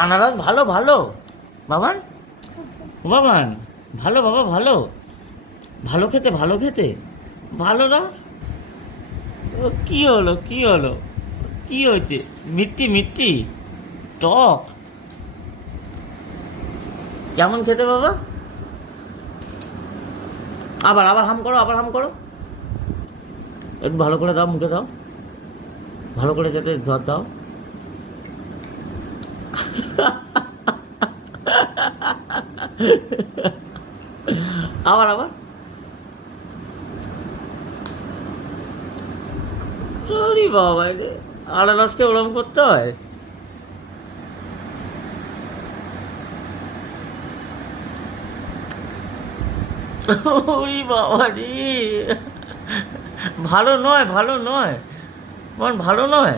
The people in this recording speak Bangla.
আনারস ভালো ভালো বাবান, বাবান ভালো, বাবা ভালো, ভালো খেতে, ভালো খেতে, ভালো না? ও কি হলো, কি হলো, কি হয়েছে? মিষ্টি মিষ্টি, টক, কেমন খেতে বাবা? আবার আবার হাম করো, আবার হাম করো, একটু ভালো করে দাও, মুখে দাও, ভালো করে যাতে ধর দাও। আবার আবার, সরি বাবা রে, আনারসকে ওরম করতে হয়? ওই বাবা রে, ভালো নয়, ভালো নয়, ভালো নয়।